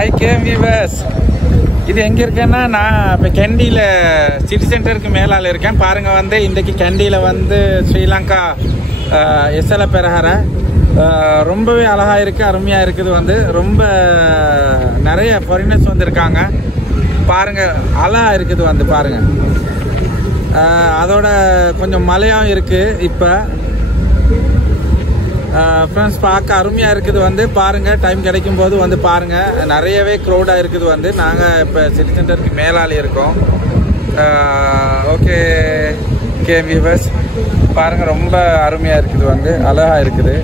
Hi game viewers, இது எங்கே இருக்கேன்னா நான் இப்போ கேண்டியில் சிட்டி சென்டருக்கு மேலால் இருக்கேன். பாருங்கள், வந்து இன்றைக்கி கேண்டியில் வந்து ஸ்ரீலங்கா எஸ்எல பெரஹரை ரொம்பவே அழகாக இருக்குது, அருமையாக இருக்குது. வந்து ரொம்ப நிறைய ஃபாரினர்ஸ் வந்திருக்காங்க. பாருங்கள், அழகாக இருக்குது. வந்து பாருங்கள், அதோட கொஞ்சம் மழையாகவும் இருக்குது. இப்போ ஃப்ரெண்ட்ஸ் பார்க்க அருமையாக இருக்குது. வந்து பாருங்கள், டைம் கிடைக்கும் போது வந்து பாருங்கள். நிறையவே க்ரௌடாக இருக்குது. வந்து நாங்கள் இப்போ சிட்டி சென்டருக்கு மேலாலே இருக்கோம். ஓகே கேம் வியூவர்ஸ், பாருங்கள், ரொம்ப அருமையாக இருக்குது. வந்து அழகாக இருக்குது.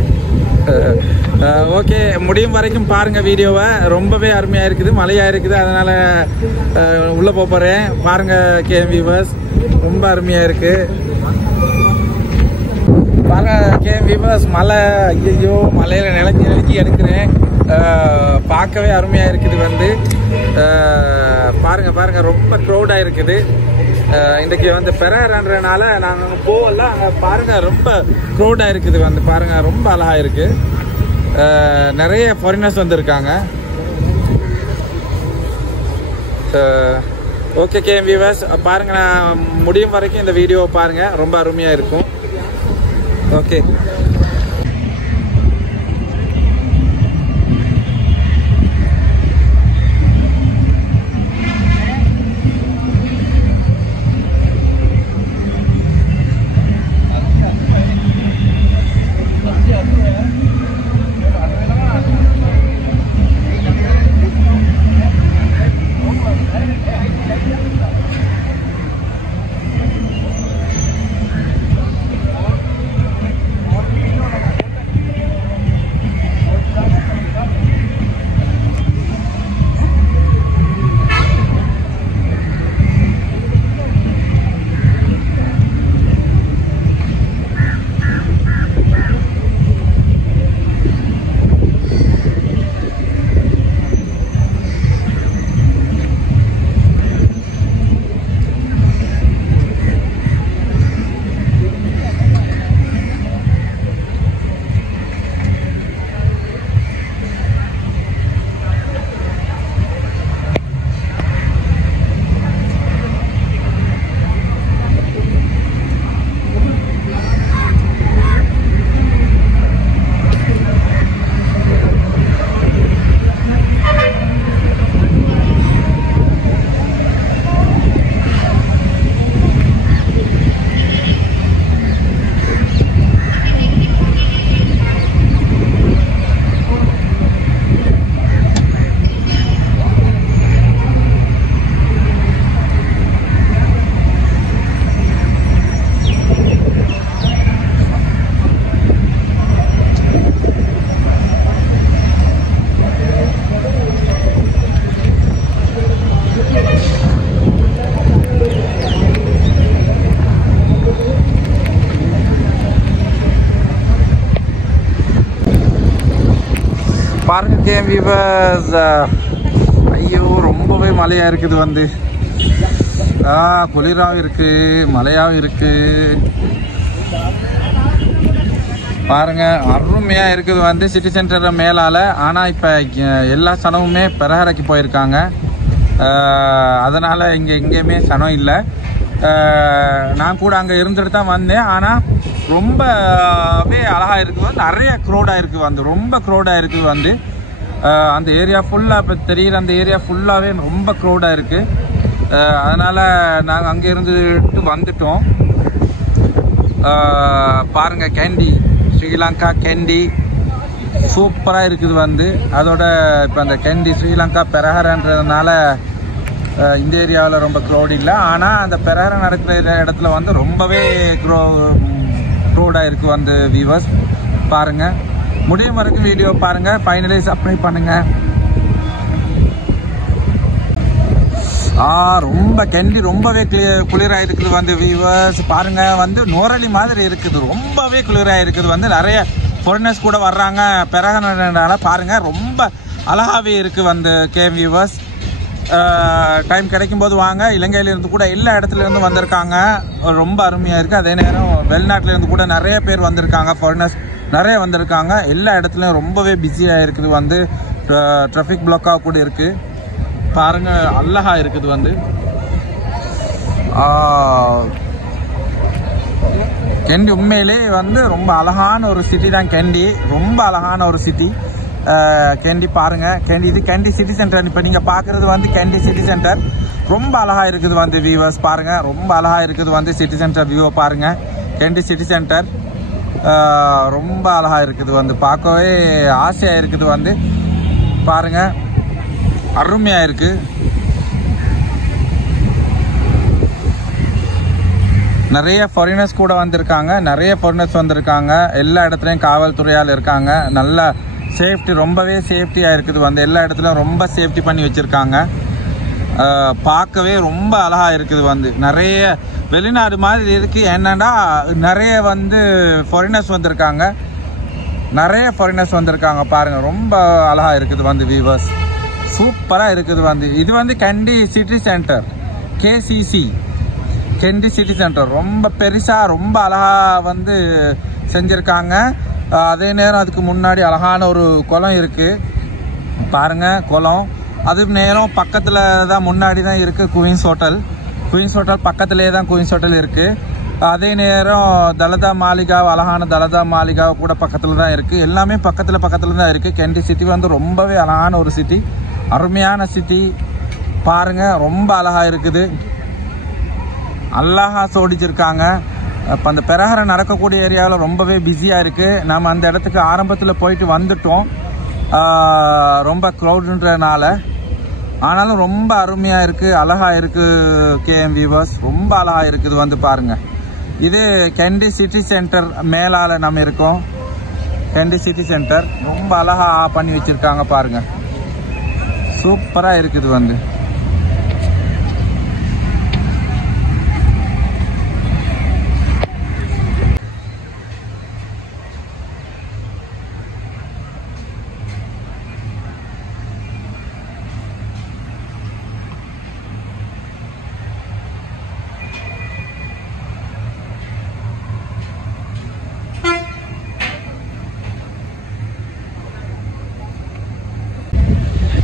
ஓகே, முடியும் வரைக்கும் பாருங்கள் வீடியோவை. ரொம்பவே அருமையாக இருக்குது, மழையாக இருக்குது. அதனால் உள்ளே போகிறேன். பாருங்கள் கேம் வியூவர்ஸ், ரொம்ப அருமையாக இருக்குது. பாருங்க கேம் வியூவர்ஸ், மழை, ஐயோ மலையில் நினைச்சி எடுக்கிறேன். பார்க்கவே அருமையாக இருக்குது. வந்து பாருங்கள் ரொம்ப க்ரௌடாக இருக்குது. இன்றைக்கி வந்து பெரஹரன்றனால நாங்கள் போகல. அங்கே பாருங்கள், ரொம்ப க்ரௌடாக இருக்குது. வந்து பாருங்கள், ரொம்ப அழகாக இருக்குது. நிறைய ஃபாரினர்ஸ் வந்திருக்காங்க. ஓகே கேம் வியூவர்ஸ், பாருங்கள், நான் முடியும் வரைக்கும் இந்த வீடியோவை பாருங்கள். ரொம்ப அருமையாக இருக்கும். ஓகே, பாருங்க கேம் வியூவர்ஸ், ஐயோ ரொம்பவே மழையாக இருக்குது. வந்து குளிராகவும் இருக்குது, மழையாகவும் இருக்குது. பாருங்க, அருமையாக இருக்குது. வந்து சிட்டி சென்டர் மேலால். ஆனால் இப்போ எல்லா சனமுமே பெரஹரைக்கு போயிருக்காங்க. அதனால் இங்கே எங்கேயுமே சனம் இல்லை. நான் கூட அங்கே இருந்துட்டு தான் வந்தேன். ஆனால் ரொம்பவே அழகாக இருக்குது. நிறைய க்ரௌடாக இருக்குது. வந்து ரொம்ப க்ரௌடாக இருக்குது. வந்து அந்த ஏரியா ஃபுல்லாக இப்போ தெரிகிற அந்த ஏரியா ஃபுல்லாகவே ரொம்ப க்ரௌடாக இருக்குது. அதனால் நாங்கள் அங்கே இருந்துட்டு வந்துட்டோம். பாருங்கள், கேண்டி, ஸ்ரீலங்கா கேண்டி சூப்பராக இருக்குது. வந்து அதோட இப்போ அந்த கேண்டி ஸ்ரீலங்கா பெரஹரன்றதுனால இந்த ஏரியாவில் ரொம்ப க்ரௌட் இல்லை. ஆனால் அந்த பெரஹரை நடக்கிற இடத்துல வந்து ரொம்பவே க்ரௌடாக இருக்குது. வந்து வியூவர்ஸ் பாருங்கள், முடியும் வரைக்கும் வீடியோ பாருங்கள். ஃபைனலி சப்ஸ்கிரைப் பண்ணுங்கள். ரொம்ப கேண்டி ரொம்பவே குளிராக இருக்குது. வந்து வியூவர்ஸ் பாருங்கள், வந்து நோரலி மாதிரி இருக்குது. ரொம்பவே குளிராக இருக்குது. வந்து நிறைய ஃபாரினர்ஸ் கூட வர்றாங்க பெரஹரனால. பாருங்கள், ரொம்ப அழகாகவே இருக்குது. வந்து கேம் வியூவர்ஸ், டைம் கிடைக்கும் போது வாங்க. இலங்கையிலேருந்து கூட எல்லா இடத்துலேருந்து வந்திருக்காங்க. ரொம்ப அருமையாக இருக்குது. அதே நேரம் வெளிநாட்டிலேருந்து கூட நிறைய பேர் வந்திருக்காங்க. ஃபாரினர்ஸ் நிறைய வந்திருக்காங்க. எல்லா இடத்துலையும் ரொம்பவே பிஸியாக இருக்குது. வந்து டிராஃபிக் பிளாக்காக கூட இருக்குது பாருங்கள். அழகா இருக்குது வந்து கெண்டி. உண்மையிலே வந்து ரொம்ப அழகான ஒரு சிட்டி தான் கெண்டி. ரொம்ப அழகான ஒரு சிட்டி கெண்டி பாருங்கள். கெண்டி இது கெண்டி சிட்டி சென்டர். இப்போ நீங்கள் பார்க்குறது வந்து கெண்டி சிட்டி சென்டர். ரொம்ப அழகாக இருக்குது வந்து வியூவர்ஸ் பாருங்கள். ரொம்ப அழகாக இருக்குது வந்து சிட்டி சென்டர் வியூவை பாருங்கள். கெண்டி சிட்டி சென்டர் ரொம்ப அழகாக இருக்குது வந்து பார்க்கவே ஆசையாக இருக்குது வந்து பாருங்கள். அருமையாக இருக்குது. நிறைய ஃபாரினர்ஸ் கூட வந்திருக்காங்க. நிறைய ஃபாரினர்ஸ் வந்திருக்காங்க. எல்லா இடத்துலையும் காவல்துறையால் இருக்காங்க. நல்ல சேஃப்டி, ரொம்பவே சேஃப்டியாக இருக்குது வந்து. எல்லா இடத்துலையும் ரொம்ப சேஃப்டி பண்ணி வச்சுருக்காங்க. பார்க்கவே ரொம்ப அழகாக இருக்குது வந்து. நிறைய வெளிநாடு மாதிரி இருக்குது. என்னன்னா நிறைய வந்து ஃபாரினர்ஸ் வந்திருக்காங்க. நிறைய ஃபாரினர்ஸ் வந்திருக்காங்க பாருங்கள். ரொம்ப அழகாக இருக்குது வந்து வியூவர்ஸ். சூப்பராக இருக்குது வந்து. இது வந்து Kandy city centre KCC Kandy city centre. ரொம்ப பெருசாக ரொம்ப அழகாக வந்து செஞ்சுருக்காங்க. அதே நேரம் அதுக்கு முன்னாடி அழகான ஒரு குளம் இருக்குது பாருங்கள். குளம் அது நேரம் பக்கத்தில் தான் முன்னாடி தான் இருக்குது குயின்ஸ் ஹோட்டல். குயின்ஸ் ஹோட்டல் பக்கத்துலேயே தான் குயின்ஸ் ஹோட்டல் இருக்குது. அதே நேரம் தலதா மாளிகா, அழகான தலதா மாளிகா கூட பக்கத்தில் தான் இருக்குது. எல்லாமே பக்கத்தில் தான் இருக்குது. கெண்டி சிட்டி வந்து ரொம்பவே அழகான ஒரு சிட்டி, அருமையான சிட்டி பாருங்கள். ரொம்ப அழகாக இருக்குது. அழகா சோடிச்சிருக்காங்க. இப்போ அந்த பெரஹரை நடக்கக்கூடிய ஏரியாவில் ரொம்பவே பிஸியாக இருக்குது. நம்ம அந்த இடத்துக்கு ஆரம்பத்தில் போயிட்டு வந்துட்டோம் ரொம்ப க்ரௌடுன்றனால. ஆனாலும் ரொம்ப அருமையாக இருக்குது, அழகாக இருக்குது கேஎம் வியூவர்ஸ். ரொம்ப அழகாக இருக்குது வந்து பாருங்கள். இது கெண்டி சிட்டி சென்டர் மேலால் நம்ம இருக்கோம். கெண்டி சிட்டி சென்டர் ரொம்ப அழகாக பண்ணி வச்சுருக்காங்க பாருங்கள். சூப்பராக இருக்குது வந்து.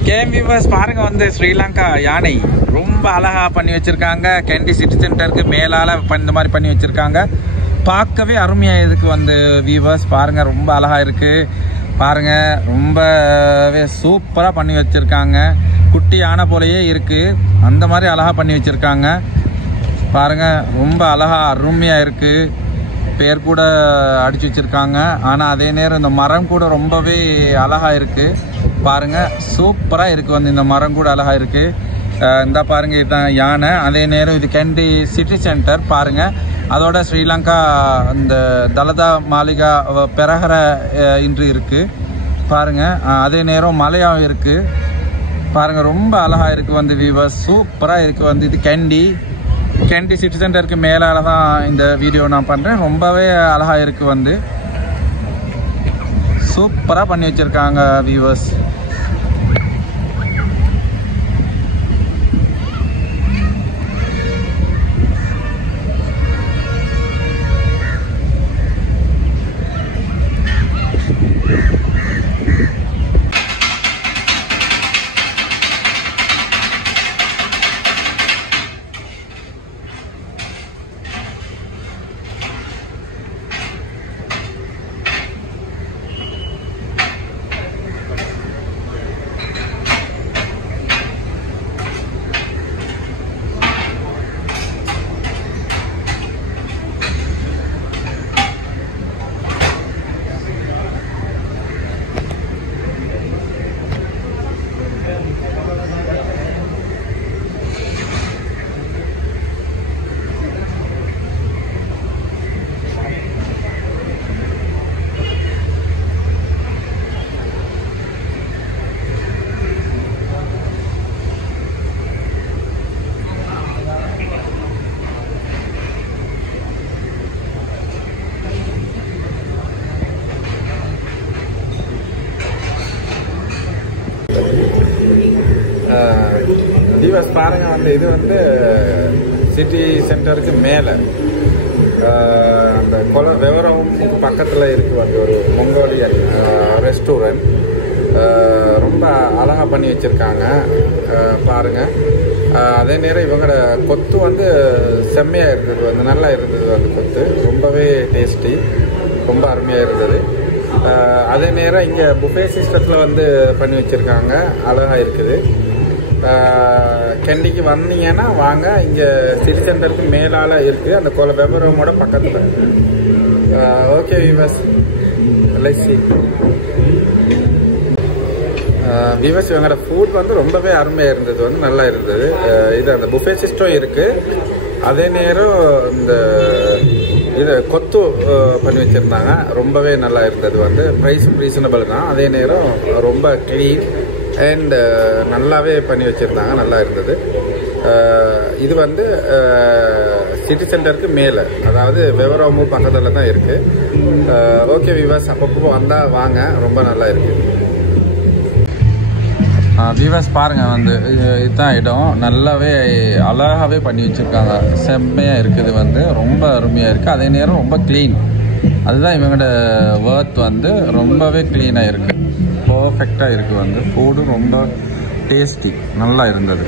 கேஎம் வியூவர்ஸ் பாருங்கள் வந்து ஸ்ரீலங்கா யானை ரொம்ப அழகாக பண்ணி வச்சுருக்காங்க. கெண்டி சிட்டி சென்டருக்கு மேலால் இந்த மாதிரி பண்ணி வச்சுருக்காங்க. பார்க்கவே அருமையாக இருக்குது வந்து வியூவர்ஸ் பாருங்கள். ரொம்ப அழகாக இருக்குது பாருங்கள். ரொம்பவே சூப்பராக பண்ணி வச்சுருக்காங்க. குட்டி யானை போலயே இருக்குது, அந்த மாதிரி அழகாக பண்ணி வச்சுருக்காங்க பாருங்கள். ரொம்ப அழகாக அருமையாக இருக்குது. பேர் கூட அடிச்சு வச்சுருக்காங்க. ஆனால் அதே நேரம் இந்த மரம் கூட ரொம்பவே அழகாக இருக்குது பாருங்கள். சூப்பராக இருக்குது வந்து. இந்த மரம் கூட அழகாக இருக்குது. இந்த பாருங்கள் இதுதான் யானை. அதே நேரம் இது கெண்டி சிட்டி சென்டர் பாருங்கள். அதோட ஸ்ரீலங்கா இந்த தலதா மாளிகா பெரஹர இன்று இருக்குது பாருங்கள். அதே நேரம் மலையாவும் இருக்குது பாருங்கள். ரொம்ப அழகாக இருக்குது வந்து வியூவர்ஸ். சூப்பராக இருக்குது வந்து. இது கெண்டி சிட்டி சென்டருக்கு மேலால் தான் இந்த வீடியோ நான் பண்ணுறேன். ரொம்பவே அழகாக இருக்குது வந்து. சூப்பராக பண்ணி வச்சுருக்காங்க வியூவர்ஸ். வியூவர்ஸ் பாருங்கள் வந்து இது வந்து சிட்டி சென்டருக்கு மேலே அந்த வெவரவுக்கு பக்கத்தில் இருக்குது வந்து ஒரு மங்கோலியன் ரெஸ்டாரண்ட். ரொம்ப அழகாக பண்ணி வச்சுருக்காங்க பாருங்கள். அதே நேரம் இவங்களோட கொத்து வந்து செம்மையாக இருந்தது, வந்து நல்லா இருந்தது. அந்த கொத்து ரொம்பவே டேஸ்டி, ரொம்ப அருமையாக இருந்தது. அதே நேரம் இங்கே புஃபே சிஸ்டத்தில் வந்து பண்ணி வச்சுருக்காங்க, அழகாக இருக்குது. கண்டிக்கு வந்தீங்கன்னா வாங்க, இங்கே சிட்டி சென்டருக்கு மேலால் இருக்குது, அந்த கோல வெபரோமோட பக்கத்தில். Okay viewers, let's see. Viewers, இவங்களோட ஃபுட் வந்து ரொம்பவே அருமையாக இருந்தது, வந்து நல்லா இருந்தது. இது அந்த புஃபே சிஸ்டம் இருக்குது. அதே நேரம் இந்த இது கொத்து பண்ணி வச்சுருந்தாங்க, ரொம்பவே நல்லா இருந்தது. வந்து ப்ரைஸும் ரீசனபிள் தான், அதே நேரம் ரொம்ப க்ளீன் அண்ட் நல்லாவே பண்ணி வச்சுருந்தாங்க, நல்லா இருந்தது. இது வந்து சிட்டி சென்டருக்கு மேலே, அதாவது வெவரோமு பக்கத்தில் தான் இருக்குது. ஓகே வியூவர்ஸ், அப்பப்போ வந்தால் வாங்க, ரொம்ப நல்லா இருக்குது. வியூவர்ஸ் பாருங்கள், வந்து இதுதான் இடம், நல்லாவே அழகாகவே பண்ணி வச்சுருக்காங்க, செம்மையாக இருக்குது. வந்து ரொம்ப அருமையாக இருக்குது, அதே நேரம் ரொம்ப க்ளீன். அதுதான் இவங்களோட ஒர்த், வந்து ரொம்பவே க்ளீனாக இருக்குது, பர்ஃபெக்டாக இருக்குது. வந்து ஃபுட்டும் ரொம்ப டேஸ்டி, நல்லா இருந்தது.